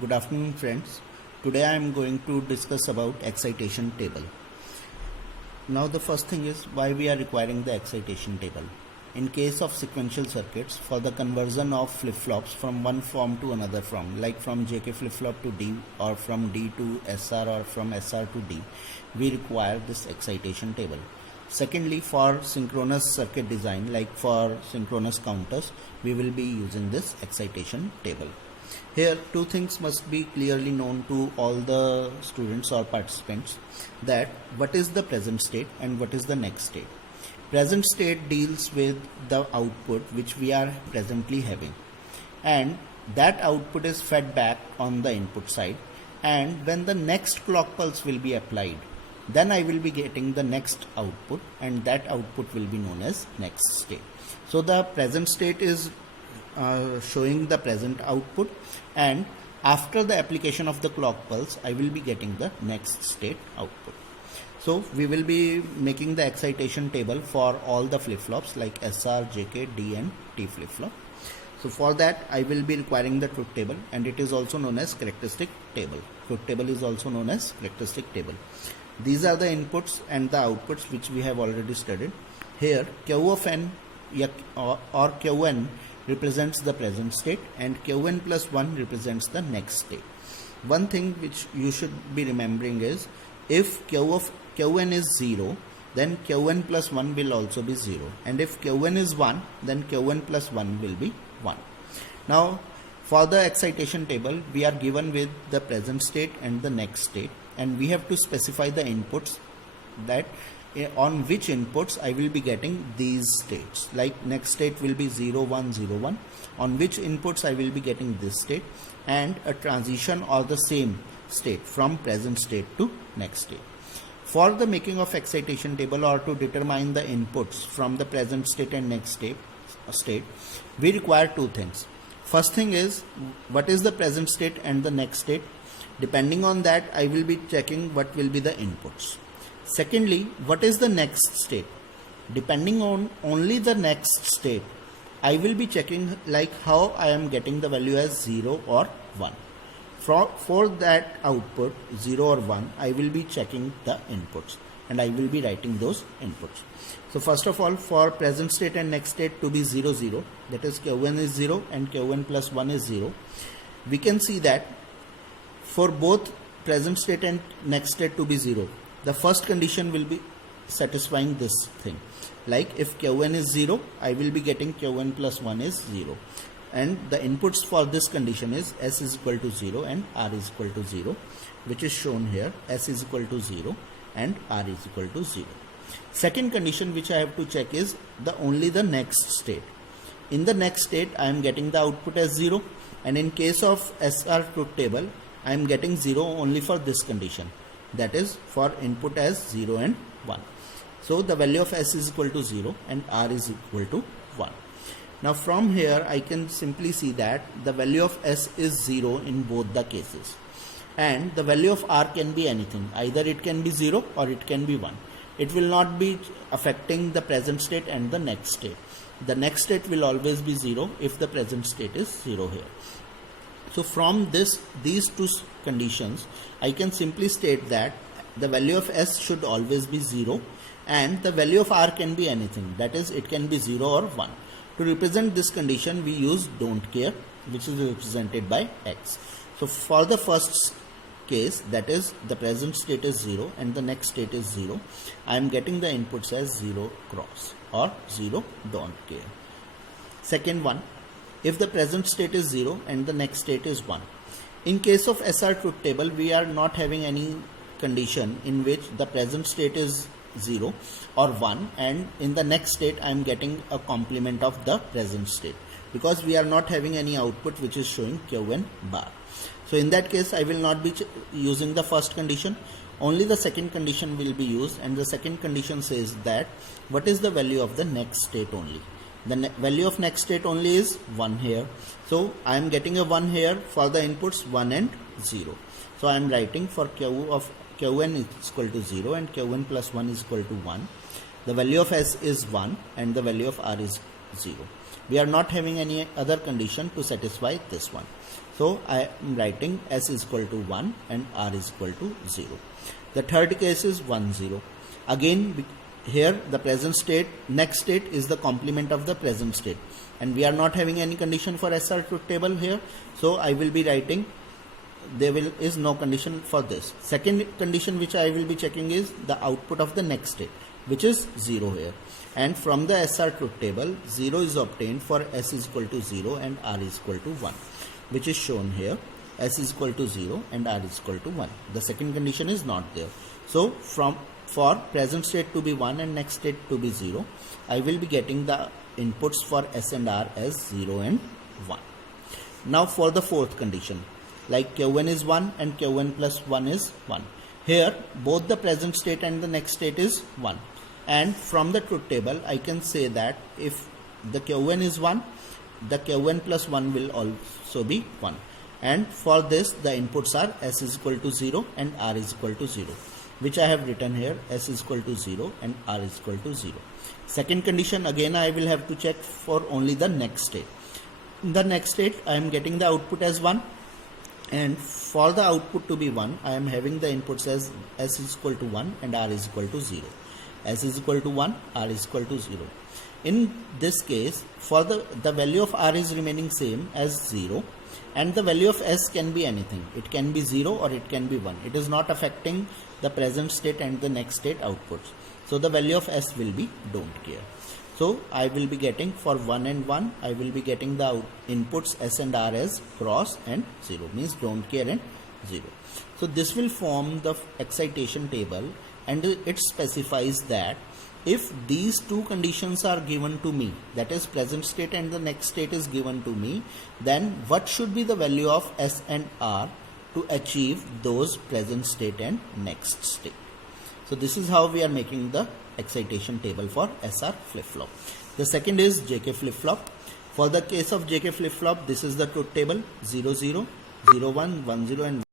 Good afternoon friends. Today I am going to discuss about excitation table. Now the first thing is why we are requiring the excitation table. In case of sequential circuits, for the conversion of flip-flops from one form to another form, like from JK flip-flop to D or from D to SR or from SR to D, we require this excitation table. Secondly, for synchronous circuit design, like for synchronous counters, we will be using this excitation table. Here two things must be clearly known to all the students or participants, that what is the present state and what is the next state. Present state deals with the output which we are presently having, and that output is fed back on the input side, and when the next clock pulse will be applied, then I will be getting the next output, and that output will be known as next state. So the present state is showing the present output, and after the application of the clock pulse I will be getting the next state output. So we will be making the excitation table for all the flip-flops like SR, JK, D and T flip-flop. So for that I will be requiring the truth table, and it is also known as characteristic table. Truth table is also known as characteristic table. These are the inputs and the outputs which we have already studied. Here Q of n or Qn represents the present state, and Qn plus 1 represents the next state. One thing which you should be remembering is, if Q of Qn is 0, then Qn plus 1 will also be 0, and if Qn is 1, then Qn plus 1 will be 1. Now for the excitation table we are given with the present state and the next state, and we have to specify the inputs, that on which inputs I will be getting these states. Like next state will be 0 1 0 1, on which inputs I will be getting this state, and a transition or the same state from present state to next state. For the making of excitation table, or to determine the inputs from the present state and next state, we require two things. First thing is, what is the present state and the next state? Depending on that I will be checking what will be the inputs. Secondly, what is the next state? Depending on only the next state, I will be checking like how I am getting the value as 0 or 1. For that output 0 or 1, I will be checking the inputs, and I will be writing those inputs. So first of all, for present state and next state to be 0 0, that is Qn is 0 and Qn plus 1 is 0, we can see that for both present state and next state to be 0, the first condition will be satisfying this thing. Like if Qn is 0, I will be getting Qn plus 1 is 0, and the inputs for this condition is S is equal to 0 and R is equal to 0, which is shown here. S is equal to 0 and R is equal to 0. Second condition which I have to check is only the next state. In the next state I am getting the output as 0, and in case of SR truth table I am getting 0 only for this condition, that is for input as 0 and 1. So the value of S is equal to 0 and R is equal to 1. Now from here I can simply see that the value of S is 0 in both the cases, and the value of R can be anything. Either it can be 0 or it can be 1. It will not be affecting the present state and the next state. The next state will always be 0 if the present state is 0 here. So from these two conditions I can simply state that the value of S should always be 0, and the value of R can be anything, that is it can be 0 or 1. To represent this condition we use don't care, which is represented by X. So for the first case, that is the present state is 0 and the next state is 0, I am getting the inputs as 0 cross or 0 don't care. Second one, if the present state is 0 and the next state is 1. In case of SR truth table we are not having any condition in which the present state is 0 or 1 and in the next state I am getting a complement of the present state, because we are not having any output which is showing Qn bar. So in that case I will not be using the first condition, only the second condition will be used, and the second condition says that what is the value of the next state only. The value of next state only is 1 here, so I am getting a 1 here for the inputs 1 and 0. So I am writing for Qn is equal to 0 and Qn plus 1 is equal to 1. The value of S is 1 and the value of R is 0. We are not having any other condition to satisfy this one. So I am writing S is equal to 1 and R is equal to 0. The third case is 1 0. Again here the present state, next state is the complement of the present state, and we are not having any condition for SR truth table here, so I will be writing is no condition for this. Second condition which I will be checking is the output of the next state, which is 0 here, and from the SR truth table 0 is obtained for S is equal to 0 and R is equal to 1, which is shown here. S is equal to 0 and R is equal to 1. The second condition is not there. So for present state to be 1 and next state to be 0, I will be getting the inputs for S and R as 0 and 1. Now for the fourth condition, like Q1 is 1 and Q1 plus 1 is 1. Here both the present state and the next state is 1. And from the truth table I can say that if the Q1 is 1, the Q1 plus 1 will also be 1. And for this the inputs are S is equal to 0 and R is equal to 0, which I have written here. S is equal to 0 and R is equal to 0. Second condition, again I will have to check for only the next state. In the next state I am getting the output as 1, and for the output to be 1 I am having the inputs as S is equal to 1 and R is equal to 0. S is equal to 1, R is equal to 0. In this case, for the value of R is remaining same as 0, and the value of S can be anything. It can be 0 or it can be 1. It is not affecting the present state and the next state outputs. So the value of S will be don't care. So I will be getting for 1 and 1, I will be getting the inputs S and R as cross and 0, means don't care and 0. So this will form the excitation table, and it specifies that if these two conditions are given to me, that is present state and the next state is given to me, then what should be the value of S and R to achieve those present state and next state. So this is how we are making the excitation table for SR flip-flop. The second is JK flip-flop. For the case of JK flip-flop, this is the truth table 0 0 0 1 1 0 and